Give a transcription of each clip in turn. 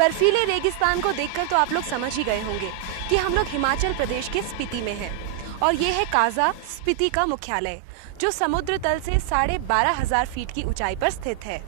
बर्फीले रेगिस्तान को देखकर तो आप लोग समझ ही गए होंगे कि हम लोग हिमाचल प्रदेश के स्पीति में हैं और ये है काजा, स्पीति का मुख्यालय, जो समुद्र तल से 12,500 फीट की ऊंचाई पर स्थित है।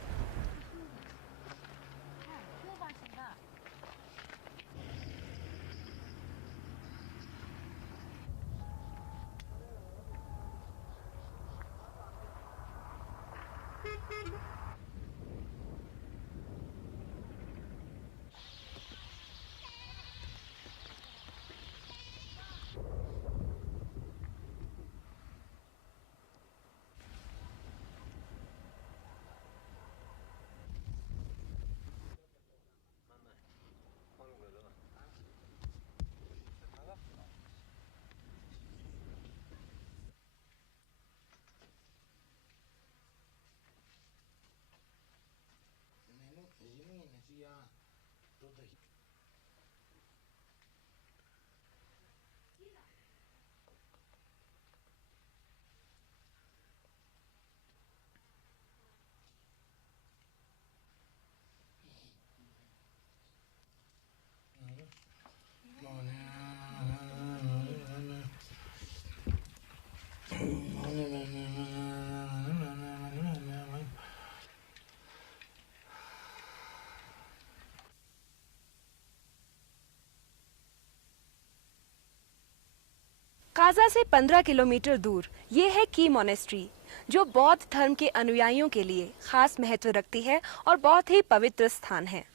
काजा से 15 किलोमीटर दूर ये है की मोनेस्ट्री, जो बौद्ध धर्म के अनुयायियों के लिए खास महत्व रखती है और बहुत ही पवित्र स्थान है।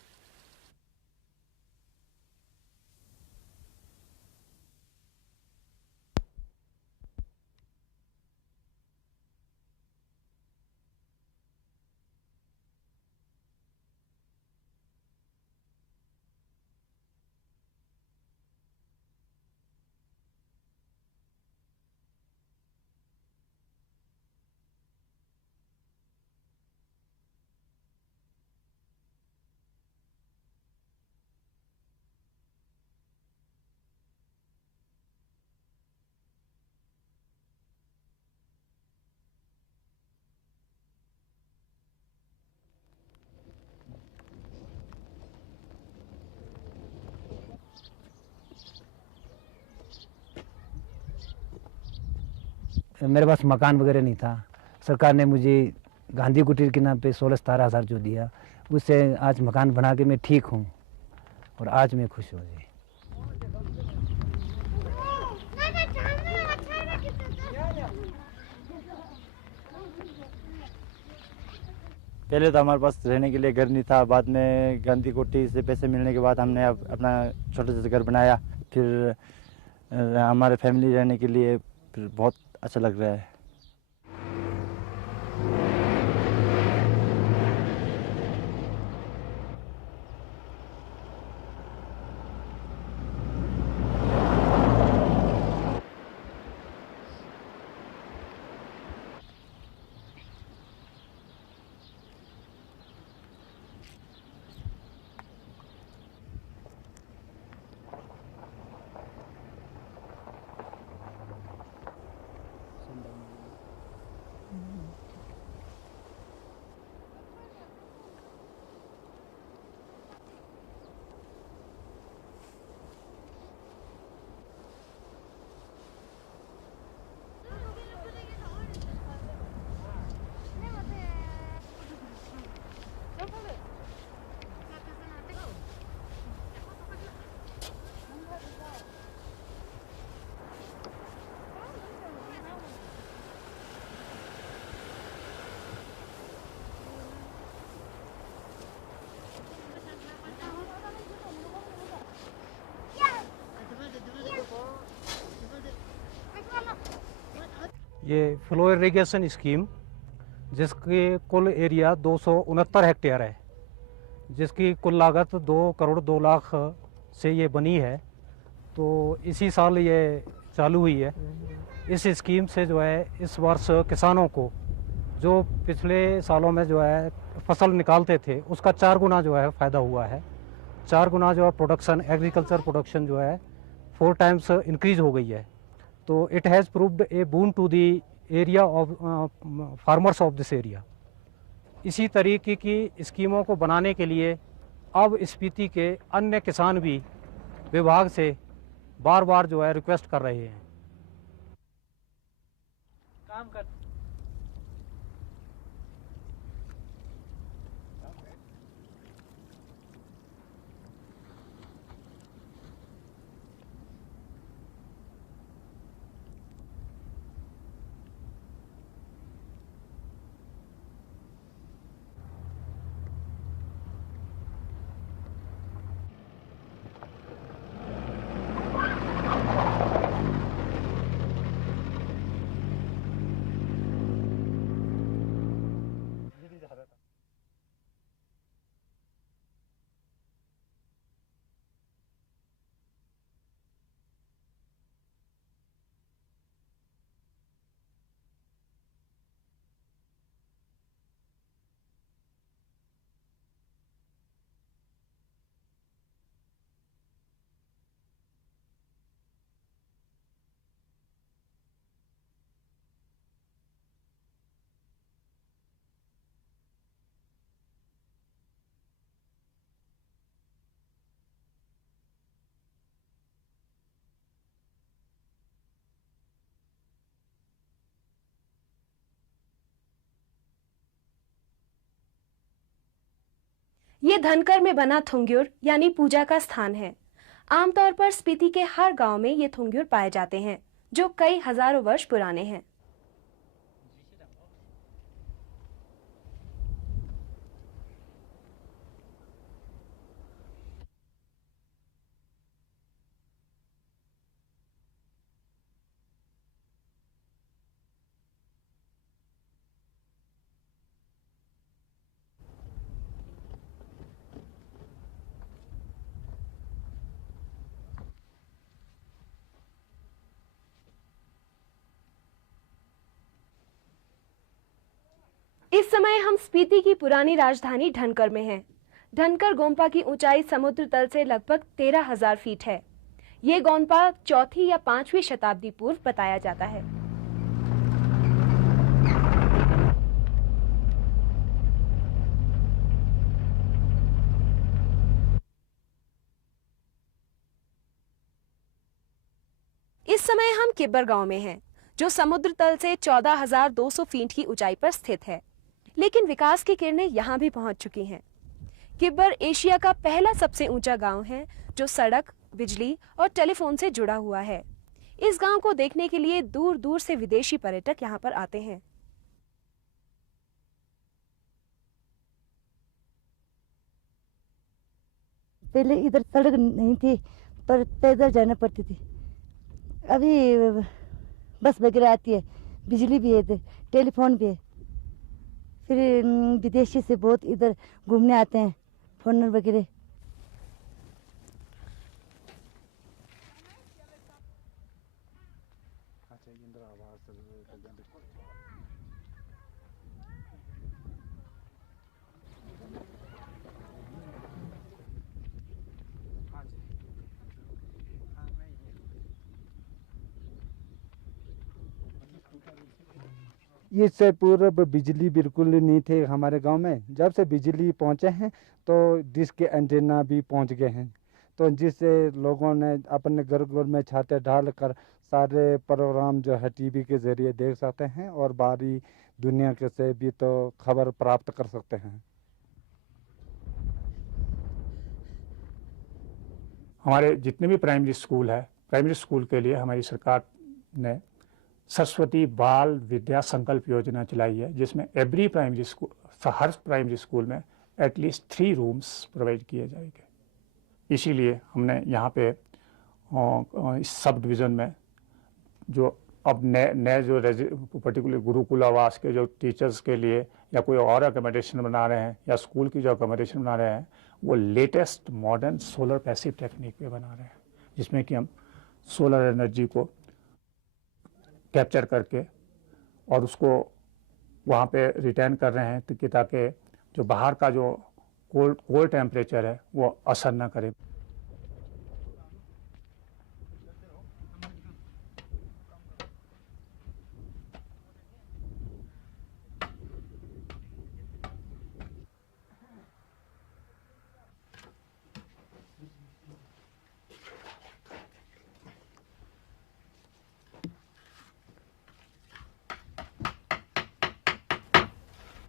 मेरे पास मकान वगैरह नहीं था। सरकार ने मुझे गांधी कुटीर के नाम पे 16-17 हज़ार जो दिया, उससे आज मकान बना के मैं ठीक हूँ और आज मैं खुश हूँ जी। पहले तो हमारे पास रहने के लिए घर नहीं था, बाद में गांधी कुटीर से पैसे मिलने के बाद हमने अपना छोटा सा घर बनाया। फिर हमारे फैमिली रहने के लिए फिर बहुत अच्छा लग रहा है। ये फ्लो इरिगेशन स्कीम, जिसकी कुल एरिया 269 हेक्टेयर है, जिसकी कुल लागत 2 करोड़ 2 लाख से ये बनी है। तो इसी साल ये चालू हुई है। इस स्कीम से जो है इस वर्ष किसानों को जो पिछले सालों में जो है फसल निकालते थे, उसका 4 गुना जो है फ़ायदा हुआ है। 4 गुना जो है प्रोडक्शन, एग्रीकल्चर प्रोडक्शन जो है 4 टाइम्स इंक्रीज हो गई है। तो it has proved a boon to the area of farmers of this area. इसी तरीके की स्कीमों को बनाने के लिए अब स्पीति के अन्य किसान भी विभाग से बार बार जो है रिक्वेस्ट कर रहे हैं। काम कर ये धनकर में बना थुंग्युर यानी पूजा का स्थान है। आमतौर पर स्पीति के हर गांव में ये थुंग्युर पाए जाते हैं, जो कई हजारों वर्ष पुराने हैं। इस समय हम स्पीति की पुरानी राजधानी धनकर में हैं। धनकर गोम्पा की ऊंचाई समुद्र तल से लगभग 13,000 फीट है। ये गोम्पा 4वीं या 5वीं शताब्दी पूर्व बताया जाता है। इस समय हम किब्बर गांव में हैं, जो समुद्र तल से 14,200 फीट की ऊंचाई पर स्थित है। लेकिन विकास की किरणें यहाँ भी पहुंच चुकी हैं। किब्बर एशिया का पहला सबसे ऊंचा गांव है, जो सड़क, बिजली और टेलीफोन से जुड़ा हुआ है। इस गांव को देखने के लिए दूर दूर से विदेशी पर्यटक यहाँ पर आते हैं। पहले इधर सड़क नहीं थी, पर पैदल जाना पड़ती थी। अभी बस वगैरह आती है, बिजली भी है, इधर टेलीफोन भी है। फिर विदेशी से बहुत इधर घूमने आते हैं, फॉरेनर वगैरह। इससे पूर्व बिजली बिल्कुल नहीं थे हमारे गांव में। जब से बिजली पहुंचे हैं तो डिश के एंटेना भी पहुंच गए हैं, तो जिससे लोगों ने अपने घर घर में छाते डाल कर सारे प्रोग्राम जो है टीवी के ज़रिए देख सकते हैं और बाहरी दुनिया के से भी तो खबर प्राप्त कर सकते हैं। हमारे जितने भी प्राइमरी स्कूल है, प्राइमरी स्कूल के लिए हमारी सरकार ने सरस्वती बाल विद्या संकल्प योजना चलाई है, जिसमें एवरी प्राइमरी स्कूल, हर प्राइमरी स्कूल में एटलीस्ट 3 रूम्स प्रोवाइड किए जाएंगे। इसीलिए हमने यहाँ पे इस सब डिवीज़न में जो अब नए जो पर्टिकुलर गुरुकुल आवास के जो टीचर्स के लिए या कोई और अकोमोडेशन बना रहे हैं या स्कूल की जो अकोमोडेशन बना रहे हैं, वो latest modern solar passive technique पे बना रहे हैं, जिसमें कि हम सोलर एनर्जी को कैप्चर करके और उसको वहाँ पे रिटर्न कर रहे हैं ताकि जो बाहर का जो कोल्ड टेम्परेचर है वो असर ना करे।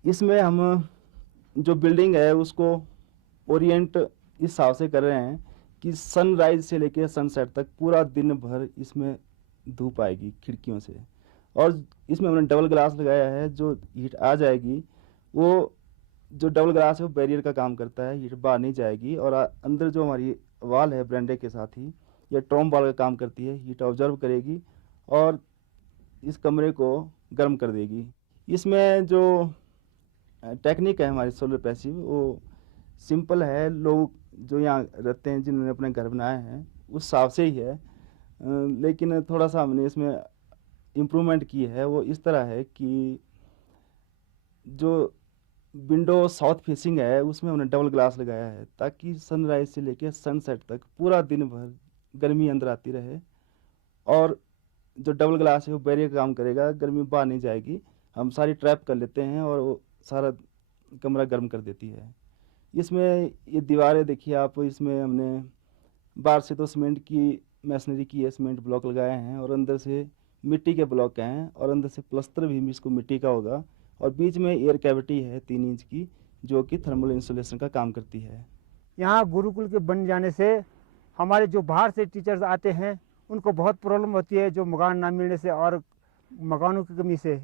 इसमें हम जो बिल्डिंग है उसको ओरिएंट इस हिसाब से कर रहे हैं कि सनराइज से लेकर सनसेट तक पूरा दिन भर इसमें धूप आएगी खिड़कियों से, और इसमें हमने डबल ग्लास लगाया है, जो हीट आ जाएगी वो जो डबल ग्लास है वो बैरियर का काम करता है, हीट बाहर नहीं जाएगी। और अंदर जो हमारी वॉल है ब्रांडे के साथ ही ये ट्रॉम वॉल का काम करती है, हीट ऑब्जर्व करेगी और इस कमरे को गर्म कर देगी। इसमें जो टेक्निक है हमारी सोलर पैसिव वो सिंपल है, लोग जो यहाँ रहते हैं जिन्होंने अपने घर बनाए हैं उस हिसाब से ही है, लेकिन थोड़ा सा हमने इसमें इम्प्रूवमेंट की है। वो इस तरह है कि जो विंडो साउथ फेसिंग है उसमें हमने डबल ग्लास लगाया है ताकि सनराइज से लेकर सनसेट तक पूरा दिन भर गर्मी अंदर आती रहे, और जो डबल ग्लास है वो बैरियर का काम करेगा, गर्मी बाहर नहीं जाएगी, हम सारी ट्रैप कर लेते हैं और वो सारा कमरा गर्म कर देती है। इसमें ये दीवारें देखिए आप, इसमें हमने बाहर से तो सीमेंट की मैसनरी की है, सीमेंट ब्लॉक लगाए हैं और अंदर से मिट्टी के ब्लॉक हैं और अंदर से प्लस्तर भी इसको मिट्टी का होगा, और बीच में एयर कैविटी है 3 इंच की जो कि थर्मल इंसुलेशन का काम करती है। यहाँ गुरुकुल के बन जाने से हमारे जो बाहर से टीचर्स आते हैं उनको बहुत प्रॉब्लम होती है, जो मकान ना मिलने से और मकानों की कमी से।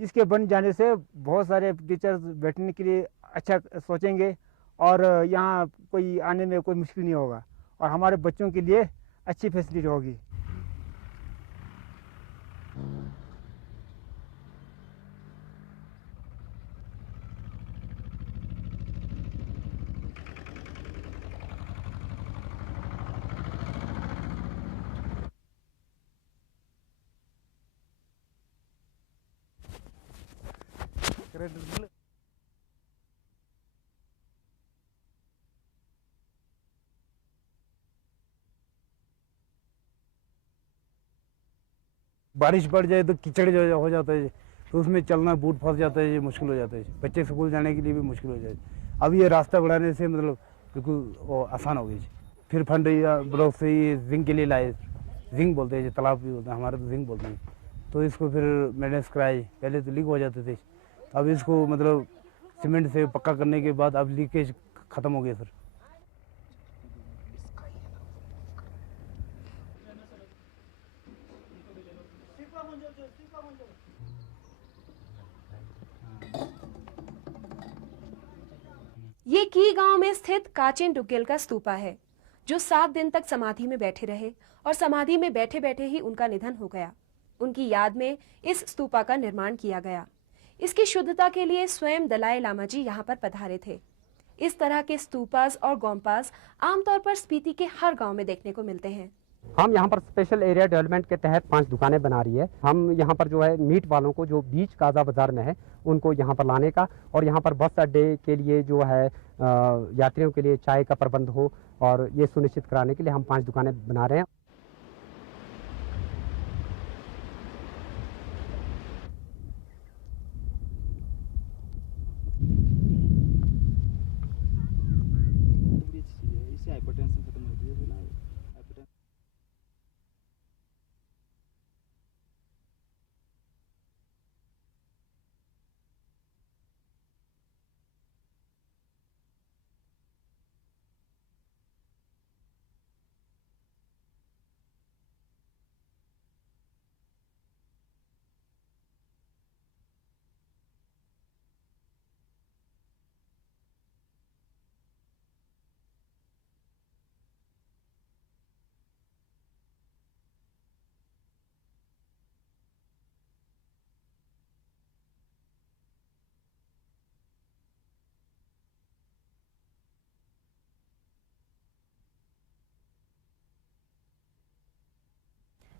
इसके बन जाने से बहुत सारे टीचर्स बैठने के लिए अच्छा सोचेंगे और यहाँ कोई आने में कोई मुश्किल नहीं होगा और हमारे बच्चों के लिए अच्छी फैसिलिटी होगी। बारिश पड़ जाए तो कीचड़ जो हो जाता है, तो उसमें चलना बूट फंस जाता है, ये मुश्किल हो जाता है, बच्चे स्कूल जाने के लिए भी मुश्किल हो जाए। अब ये रास्ता बढ़ाने से मतलब बिल्कुल वो आसान हो गई। फिर फंड ब्लॉक से ये जिंक के लिए लाए, जिंक बोलते हैं, तालाब भी बोलते हैं, हमारे तो जिंक बोलते हैं, तो इसको फिर मेंटेनेंस कराए। पहले तो लीक हो जाते थे, अब इसको मतलब सीमेंट से पक्का करने के बाद अब लीकेज ख़त्म हो गया सर। ये की गांव में स्थित काचिन डुग्गल का स्तूपा है, जो 7 दिन तक समाधि में बैठे रहे और समाधि में बैठे बैठे ही उनका निधन हो गया। उनकी याद में इस स्तूपा का निर्माण किया गया। इसकी शुद्धता के लिए स्वयं दलाई लामा जी यहाँ पर पधारे थे। इस तरह के स्तूपास और गोम्पास आमतौर पर स्पीति के हर गांव में देखने को मिलते हैं। हम यहाँ पर स्पेशल एरिया डेवलपमेंट के तहत 5 दुकानें बना रही है। हम यहाँ पर जो है मीट वालों को जो बीच काजा बाजार में है उनको यहाँ पर लाने का, और यहाँ पर बस अड्डे के लिए जो है यात्रियों के लिए चाय का प्रबंध हो, और ये सुनिश्चित कराने के लिए हम 5 दुकानें बना रहे हैं।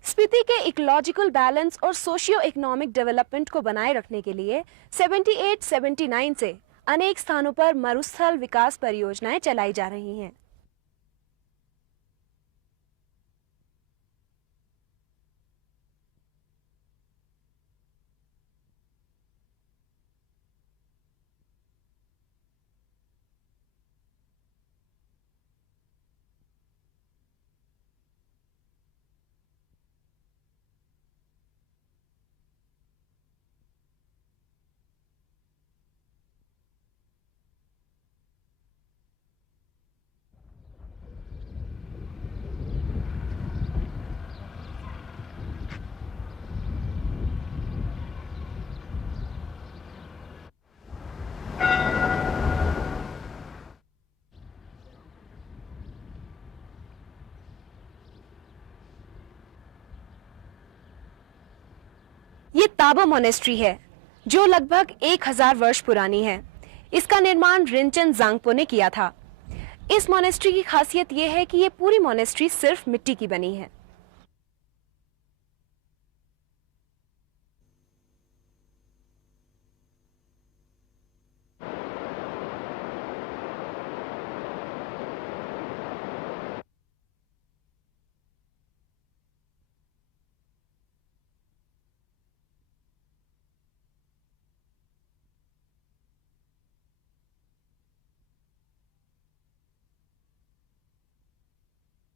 स्पीति के इकोलॉजिकल बैलेंस और सोशियो इकोनॉमिक डेवलपमेंट को बनाए रखने के लिए 78-79 से अनेक स्थानों पर मरुस्थल विकास परियोजनाएं चलाई जा रही हैं। ताबो मोनेस्ट्री है जो लगभग 1000 वर्ष पुरानी है। इसका निर्माण रिनचेन जांगपो ने किया था। इस मोनेस्ट्री की खासियत यह है कि ये पूरी मोनेस्ट्री सिर्फ मिट्टी की बनी है।